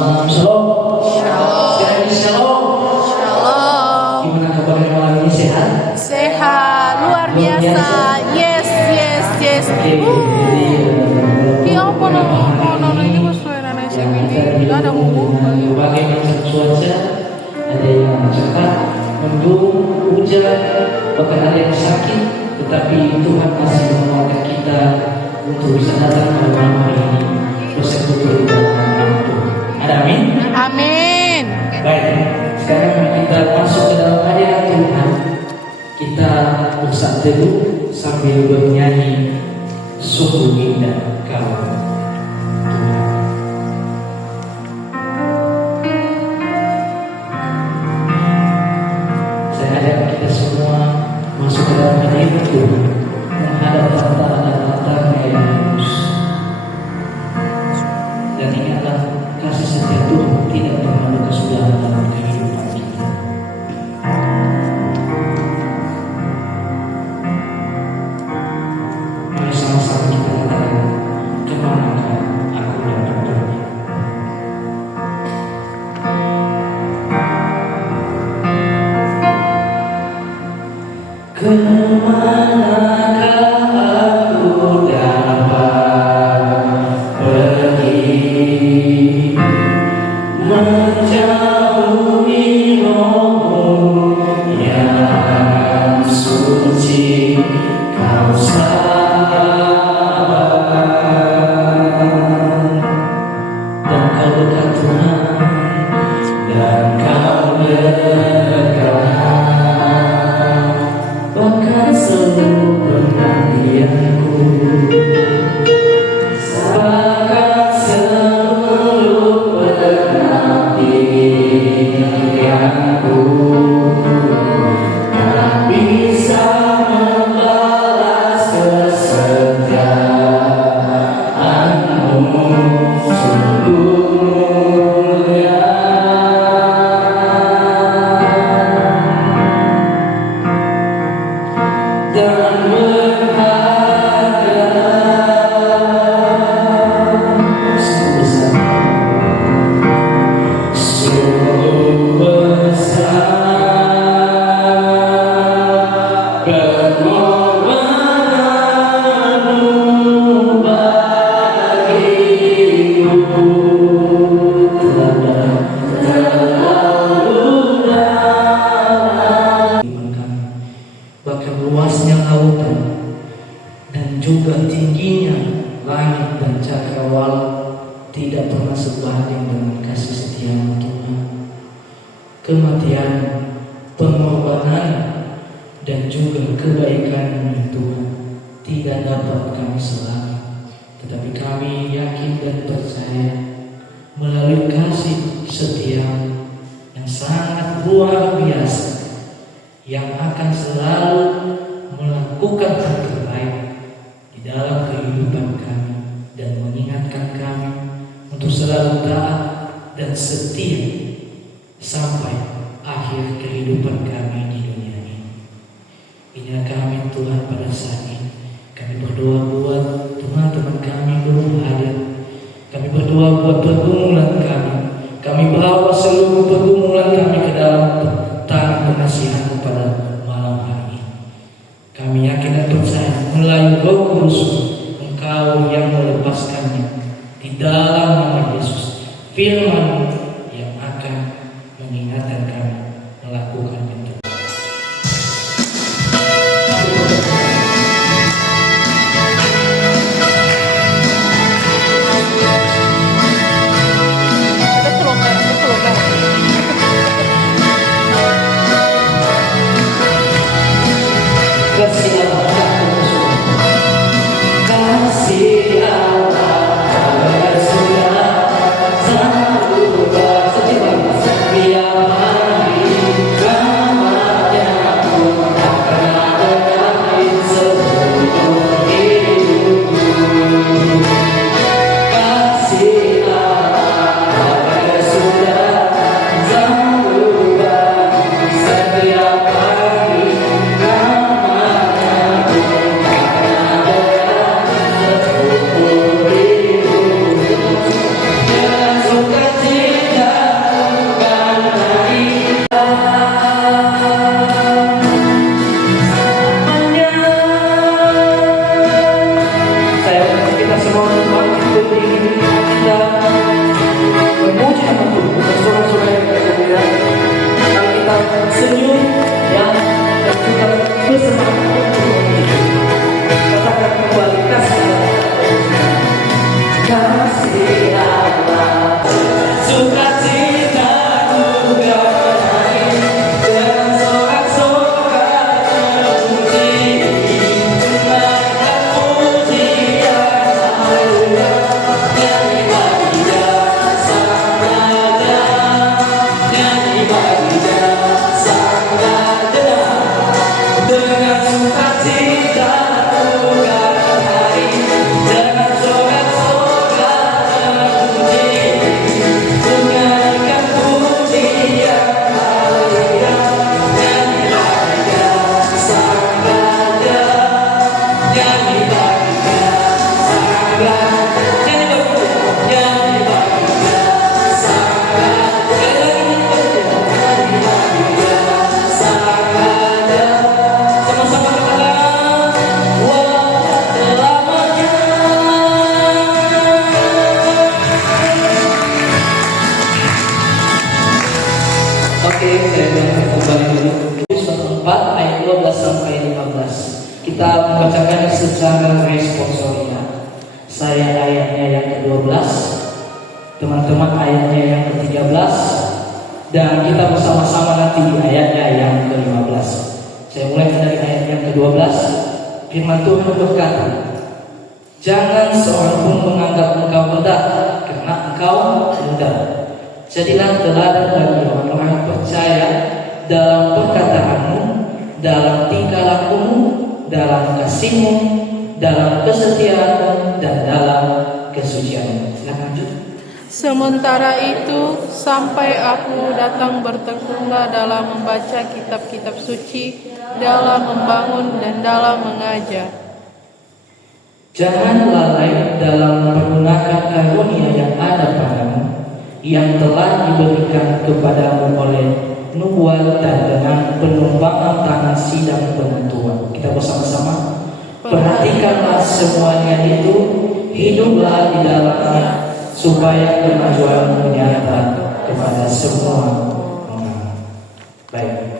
Shalom. Sekali lagi shalom. Gimana kabarnya malam ini, sehat? Sehat, luar biasa. Yes. Iya, apa nama ini sesuai dengan ini? Tidak ada hubungan. Berbagai macam cuaca, ada yang cerah, mendung, hujan, bahkan ada yang sakit, tetapi Tuhan masih menguatkan kita untuk bisa datang pada malam hari ini bersekutu dalam nama Tuhan. Ada amin? Amin. Baik, sekarang kita masuk ke dalam hadirat Tuhan. Kita bersatu teduh sambil bernyanyi sungguh indah Kau Tuhan. Saya ajak kita semua masuk ke dalam hadirat Tuhan, menghadap tahta yang lurus. Dan ingatlah kasih setia Tuhan tidak pernah berkesudahan dalam kehidupan kita. Mari sama-sama kita katakan, kemanakah aku dapat pergi? Kemanakah aku dapat pergi? Menjauhi rohmu yang suci, Kau sabar, dan Kau dekat Tuhan, dan Kau dekat, bahkan seluruh penantianku, bahkan seluruh penantianku, tak bisa membalas kesetiaanmu. Sungguh mulia dan berharga, sungguh besar permohonanmu bagiku, terlalu dalam. Bahkan luasnya lautan dan juga tingginya langit dan cakrawala tidak pernah sebanding dengan kasih setia Tuhan. Kematian, pengorbanan, dan juga kebaikan Tuhan tidak dapat kami selami, tetapi kami yakin dan percaya melalui kasih setia yang sangat luar biasa, yang akan selalu melakukan hal terbaik di dalam kehidupan kami dan mengingatkan kami untuk selalu taat dan setia sampai akhir kehidupan kami di dunia ini. Inilah kami Tuhan pada saat ini. Kami berdoa buat teman-teman kami belum hadir. Kami berdoa buat pergumulan kami. Kami bawa seluruh pergumulan kami ke dalam tangan pengasihan pada malam hari ini. Kami yakin dan percaya melalui Roh Kudus Engkau yang melepaskannya di dalam nama Yesus. Firman yang akan mengingatkan kami melakukan itu. Kasih Allah, kasih Allah, sudah selalu bersetiap hari. Oke, saya akan kembali dulu. Surat 4 ayat 12 sampai 15. Kita membacakan secara responsoria. Saya ayatnya yang ke-12, teman-teman ayatnya yang ke-13, dan kita bersama-sama nanti di ayatnya yang ke-15. Saya mulai dari ayat yang ke-12. Firman Tuhan berkata, "Jangan seorang pun menganggap engkau rendah, karena engkau rendah. Jadilah teladan bagi orang-orang percaya dalam perkataanmu, dalam tingkah lakumu, dalam kasihmu, dalam kesetiaanmu, dan dalam kesucianmu." Silakan lanjut. Sementara itu, sampai aku datang bertekunlah dalam membaca kitab-kitab suci, dalam membangun dan dalam mengajar. Jangan lalai dalam menggunakan karunia yang ada padamu, yang telah diberikan kepadamu oleh nubuat dan dengan penumpangan tangan sidang penentuan. Kita bersama-sama perhatikanlah semuanya itu, hiduplah di dalamnya, supaya kemajuan nyata kepada semua orang. Baik.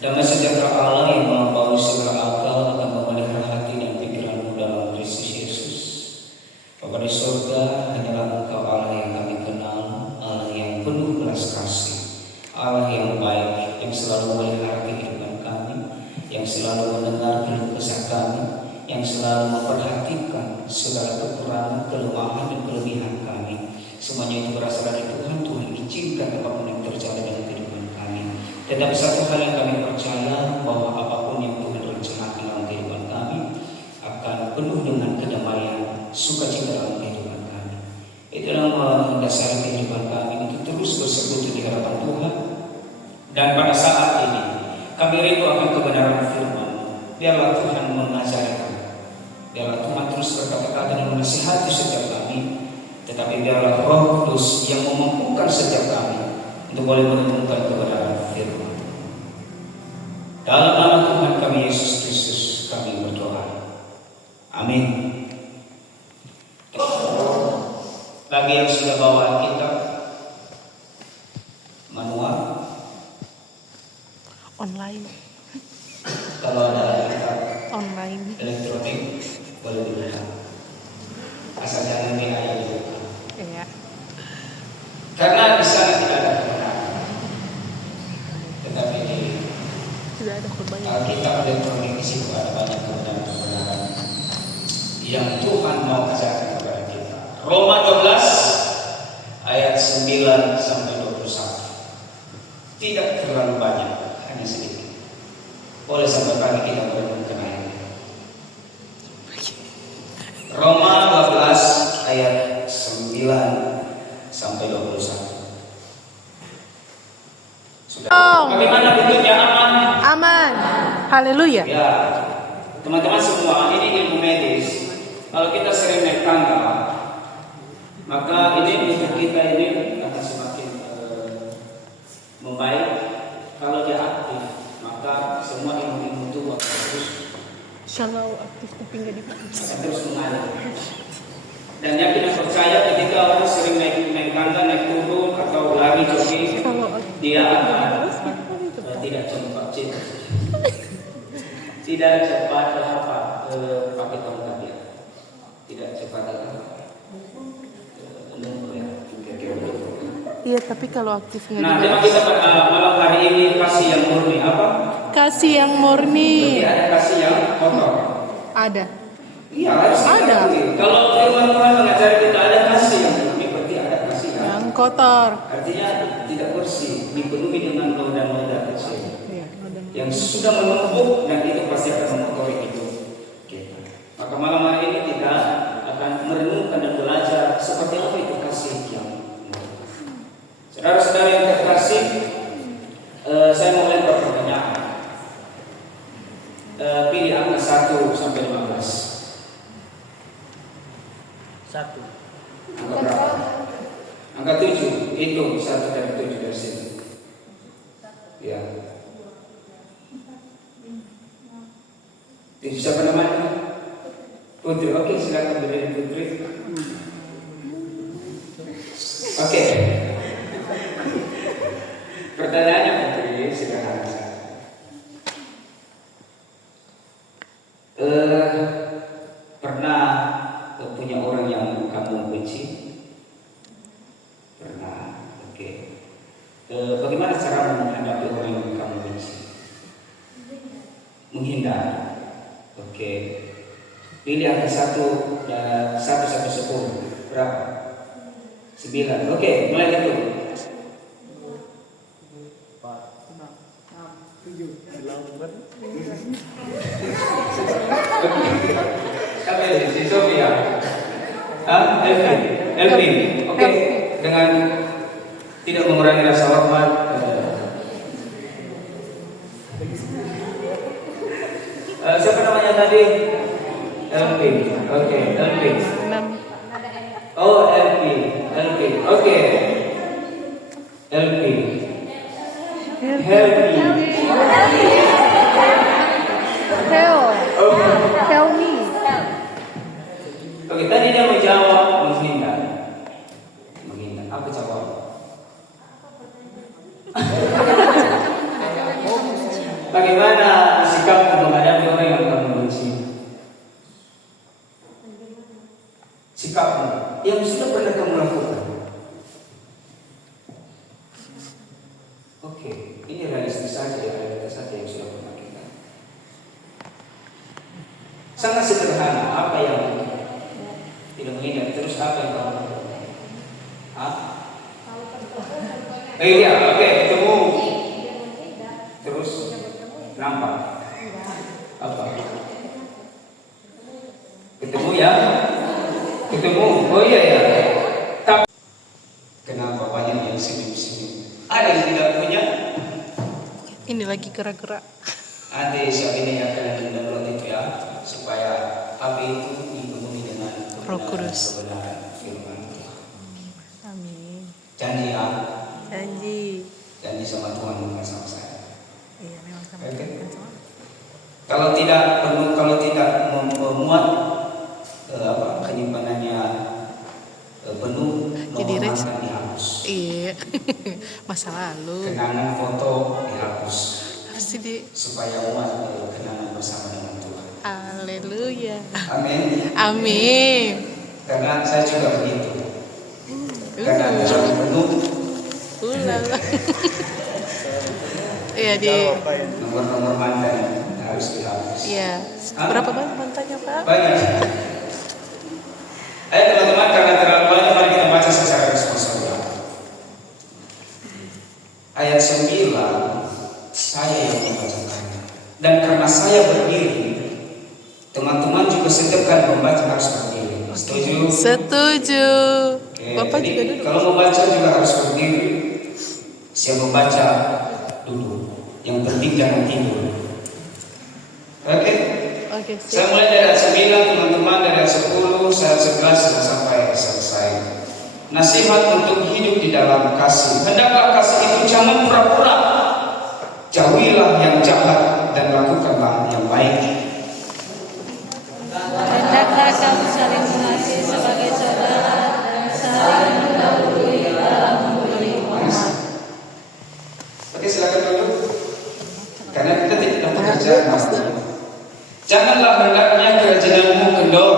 Damai sejahtera Allah yang melampaui segala akal akan memelihara hati dan pikiranmu dalam Kristus Yesus. Bapa di surga, hanyalah Engkau Allah yang kami kenal, Allah yang penuh belas kasih, Allah yang baik, yang selalu memelihara kehidupan kami, yang selalu mendengar keluh kesah kami, yang selalu memperhatikan segala kekurangan, kelemahan, dan kelebihan kami. Semuanya itu berasal dari Tuhan. Tuhan izinkan apapun yang terjadi dalam kehidupan kami. Tetapi satu hal yang kami percaya, bahwa apapun yang Tuhan rencanakan dalam kehidupan kami akan penuh dengan kedamaian, sukacita dalam kehidupan kami. Itulah mendasari kehidupan kami untuk terus bersekutu di hadapan Tuhan. Dan pada saat ini kami rindu akan kebenaran firman. Biarlah Tuhan mengajari kami, biarlah Tuhan terus berkata-kata dan menasihati setiap kami. Tetapi biarlah Roh Kudus yang memampukan setiap kami untuk boleh menemukan kebenaran firman. Dalam nama Tuhan kami Yesus Kristus kami berdoa. Amin. Bagi yang sudah bawa kitab manual Online. Kalau ada kitab Online. elektronik boleh dilihat. Asal jangan biaya juga. Iya. Karena di sana tidak ada kebenaran. Tetapi di Tidak ada korbannya. Alkitab elektronik di situ ada banyak kebenaran-kebenaran yang Tuhan mau ajarkan kepada kita. Roma 12 ayat 9 sampai 21. Tidak terlalu banyak, hanya sedikit. Boleh sampai pagi kita merenungkan ayat ini. Roma 12 ayat 9 sampai 21. Sudah. Bagaimana bentuknya? Aman? Aman. Haleluya. Ya, teman-teman semua, ini ilmu medis. Kalau kita sering naik tangga, maka ini untuk kita ini akan semakin membaik. Kalau dia aktif, maka semua ilmu-ilmu itu akan Shalom aktif kuping gak terus mengalir. Dan yakin percaya ketika orang sering naik tangga, naik turun atau lari jogging, dia akan tidak cepat tidak cepat pakai tongkat ya, tidak cepat Iya, tapi kalau aktif nggak Nah, tema kita malam hari ini kasih yang murni apa? Kasih yang murni. Berarti ada kasih yang kotor. Ada. Iya, harus kita Ada. akui. Kalau firman Tuhan mengajari kita ada kasih, ini berarti ada kasih. Yang kotor. Artinya tidak bersih, dipenuhi dengan noda-noda kecil Iya, yang sudah menumpuk dan itu pasti akan mengotori hidup kita. Maka malam hari ini kita akan merenungkan dan belajar seperti apa itu kasih yang murni. Saudara-saudara yang terkasih, saya mau lempar pertanyaan. Pilih angka 1 sampai 15. 1. Angka berapa? Angka 7. Hitung 1 dari 7 dari sini. Ya. Siapa namanya? Putri. Oke, silakan berdiri Putri. Oke. Pertanyaannya Putri sederhana. Pernah punya orang yang kamu benci? Pernah. Oke. Bagaimana cara menghadapi orang yang kamu benci? Menghindar. Oke. Pilih angka 1 sampai 10. Berapa? 9. Oke, mulai itu. 4, 5, 6, 7, 8. Sampai si Sofia. Elvin. Oke. Dengan tidak mengurangi rasa hormat. Siapa namanya tadi? Elvin. Oke, Elvin. 6. Oh, Elvin. Oke. Elvin. Help me. Oke, tadi dia menjawab menghindar. Apa jawab? Bagaimana sikapmu menghadapi orang yang kamu benci? Sikapmu yang sudah pernah kamu lakukan. Oke, ini realistis saja ya, realitas saja yang sudah pernah kita. Sangat sederhana. Apa yang tidak menghindar, terus apa yang kamu lakukan? Iya, oke, ketemu. Terus nampak apa? Ketemu ya? Ketemu. Oh iya ya. Kenapa banyak yang senyum-senyum? Ada yang tidak punya? Ini lagi gerak-gerak. Nanti siap ini akan mendownload itu ya, supaya HP itu dipenuhi dengan Roh Kudus. kebenaran firman Tuhan. Amin. Janji ya, Janji sama Tuhan bukan sama saya. Iya, memang sama. Oke. Kalau tidak memuat penyimpanannya penuh, Jadi nomor dihapus. Iya. Masa lalu. Kenangan foto dihapus. Harus di Supaya umat kenangan bersama dengan Tuhan. Haleluya. Amin. Karena saya juga begitu. Karena terlalu penuh. Ulala. Iya di. Nomor-nomor mantan harus dihapus. Iya. Berapa banyak mantannya Pak? Banyak. Ayo teman-teman, karena terlalu banyak, mari kita baca secara responsif. Ayat 9, saya yang membacakannya. Dan karena saya berdiri, teman-teman juga setiap kali membaca harus berdiri. Setuju? Oke, Bapak jadi juga duduk. kalau membaca juga harus berdiri. Siap membaca duduk. Yang penting jangan tidur. Oke. Oke, Saya siap. mulai dari ayat 9, teman-teman, dari ayat 10, ayat 11 sampai selesai. Nasihat untuk hidup di dalam kasih. Hendaklah kasih itu jangan pura-pura. Jauhilah yang jahat dan lakukanlah yang baik. Hendaklah kamu saling mengasihi sebagai saudara dan saling mendahului dalam memberi hormat. Oke, silakan duduk. Karena kita tidak bekerja pasti. Janganlah hendaknya kerajaanmu kendor.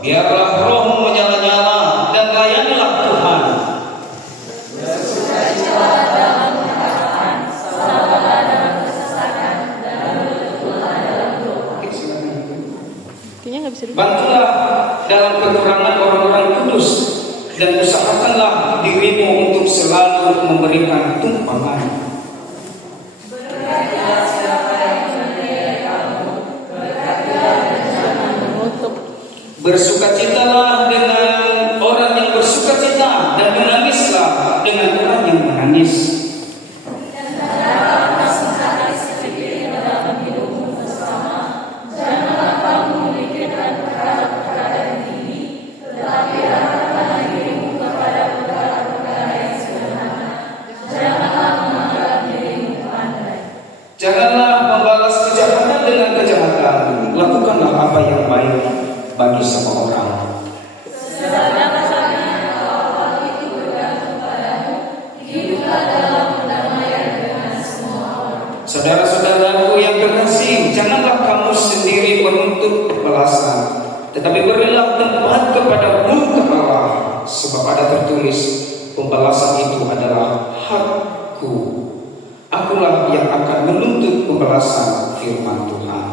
Biarlah rohmu menyala-nyala dan layanilah Tuhan. Bersukacitalah dalam pengharapan, sabarlah dalam kesesakan, dan bertekunlah dalam doa. Oke, silakan. Bantulah dalam kekurangan orang-orang kudus dan usahakanlah dirimu untuk selalu memberikan tumpangan. Bersukacitalah dengan orang yang bersukacita dan menangislah dengan orang yang menangis. Janganlah membalas kejahatan dengan kejahatan. Lakukanlah apa yang baik bagi semua orang. Saudara-saudaraku yang terkasih, janganlah kamu sendiri menuntut balasan, tetapi berilah tempat kepada murka Allah, sebab ada tertulis, pembalasan itu adalah hakku. Akulah yang akan menuntut pembalasan, firman Tuhan.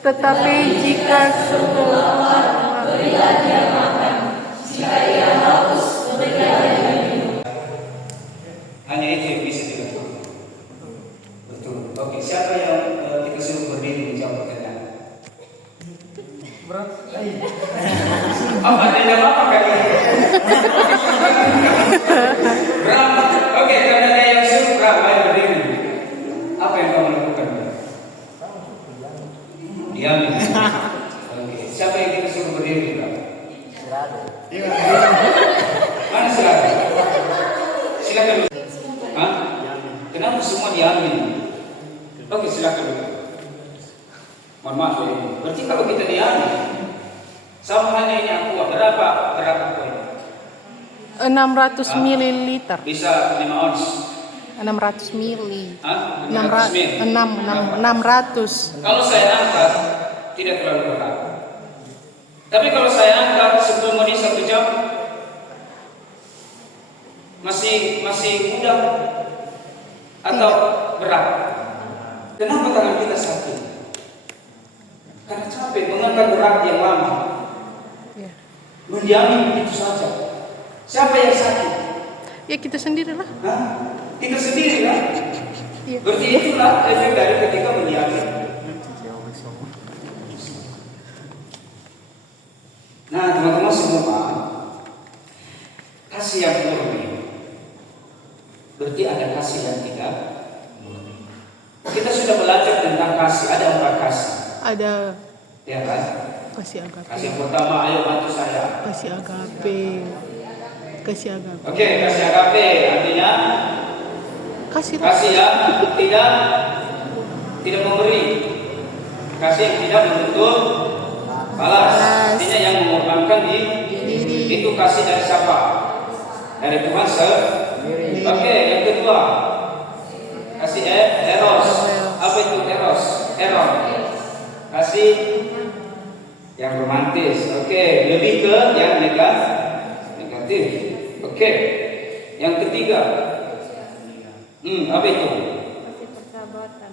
Tetapi jika seseorang berilah dia makan, jika ia haus, berilah dia minum. Hanya itu yang bisa dilakukan. Betul. Oke, siapa yang kita suruh berdiri menjawab pertanyaan? Apa tidak apa kali? Bram, oke, karena ada yang suruh Bram, ayo berdiri. Apa yang kamu lakukan? Diam. Oke, siapa yang kita suruh berdiri, Bram? Mana silakan? Silakan. Hah? Kenapa semua diamin? Oke, silakan. Mohon maaf ya. Berarti kalau kita diamin, sama hanya ini aku berapa poin? 600 mililiter. Bisa 5 ons. 600 mili. Hah? 600. Kalau saya angkat tidak terlalu berat. Tapi kalau saya angkat 10 menit 1 jam masih mudah atau berat? Kenapa tangan kita sakit? Karena capek mengangkat berat yang lama. Ya. Mendiami begitu saja. Siapa yang sakit? Ya kita sendirilah. Hah? Kita sendiri kan? Iya. Berarti itulah efek dari ketika mendiami. Nah, teman-teman semua, kasih yang murni. Berarti ada kasih yang tidak murni. Kita sudah belajar tentang kasih, ada 4 kasih. Ada Ya kan? kasih agape. Kasih yang pertama, ayo bantu saya. Kasih agape. Kasih agape. Oke, kasih agape artinya Kasih kasih yang tidak memberi, kasih yang tidak menuntut balas, artinya yang mengorbankan diri. Itu kasih dari siapa? Dari Tuhan sendiri. Oke, yang kedua, kasih eros. Apa itu eros? Kasih yang romantis. Oke, lebih ke yang negatif. Oke, yang ketiga, apa itu?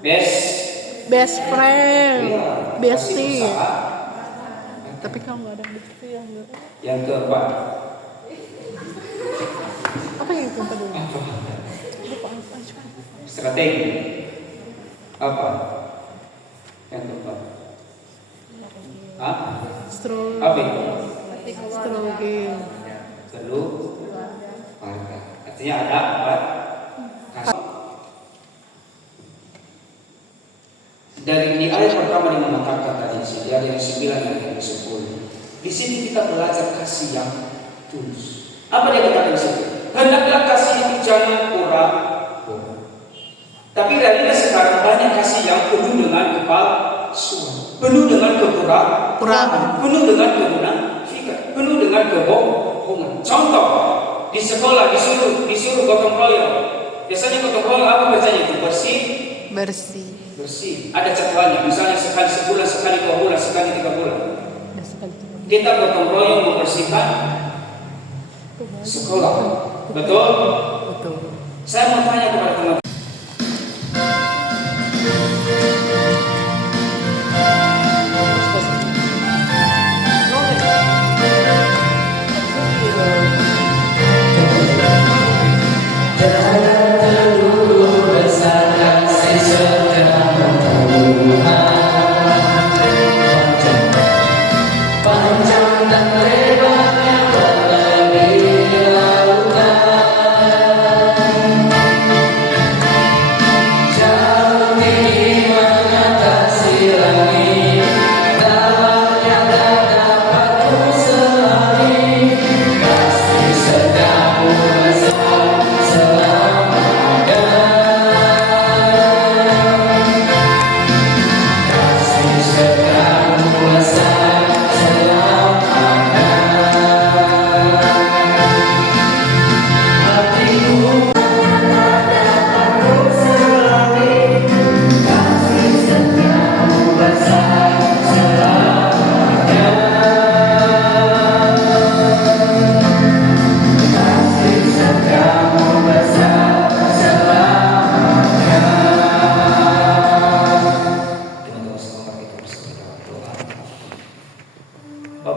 Best friend. friend. Ya, Bestie. kasih usaha. Tapi kalau nggak ada bestie yang nggak. Yang keempat, Apa yang keempat dulu? strategi. Apa? Yang keempat. Apa itu? Strogen. Perlu warga. Artinya ada 4 kasih. Dari di ayat pertama yang mengatakan tadi, dari ayat 9 dan ayat 10. Di sini kita belajar kasih yang tulus. Apa dia katakan di sini? Hendaklah kasih itu jangan pura-pura. Tapi realitas sekarang banyak kasih yang penuh dengan kepalsuan, penuh dengan kepura-puraan, penuh dengan kemunafikan, penuh dengan kebohongan. Contoh, di sekolah disuruh gotong royong. Biasanya gotong royong apa bacanya itu? Bersih. Ada jadwalnya, misalnya sekali sebulan, sekali 2 bulan, sekali 3 bulan. Kita gotong royong membersihkan sekolah. Betul? Saya mau tanya kepada teman-teman.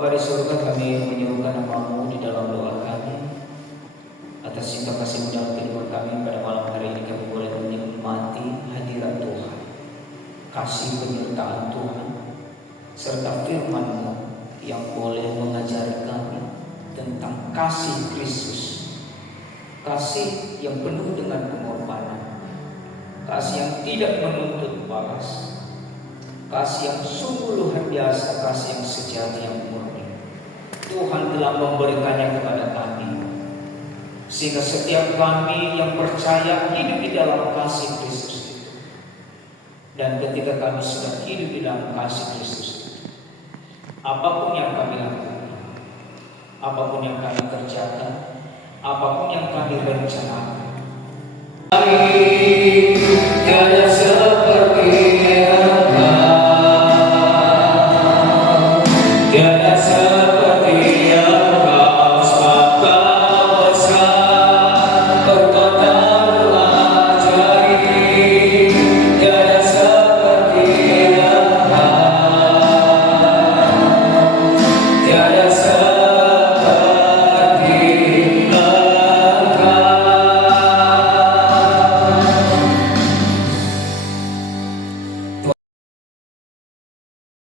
Bapa di surga, kami menyebutkan nama-Mu di dalam doa kami. Atas cinta kasih-Mu dalam kehidupan kami pada malam hari ini, kami boleh menikmati hadirat Tuhan, kasih penyertaan Tuhan, serta firman-Mu yang boleh mengajari kami tentang kasih Kristus, kasih yang penuh dengan pengorbanan, kasih yang tidak menuntut balas, kasih yang sungguh luar biasa, kasih yang sejati, yang murni. Tuhan telah memberikannya kepada kami, sehingga setiap kami yang percaya hidup di dalam kasih Kristus itu. Dan ketika kami sudah hidup di dalam kasih Kristus itu, apapun yang kami lakukan, apapun yang kami kerjakan, apapun yang kami rencanakan, tiada seperti tiada seperti Engkau, sebab Kau besar, berkata ajaib. Tiada seperti Engkau, tiada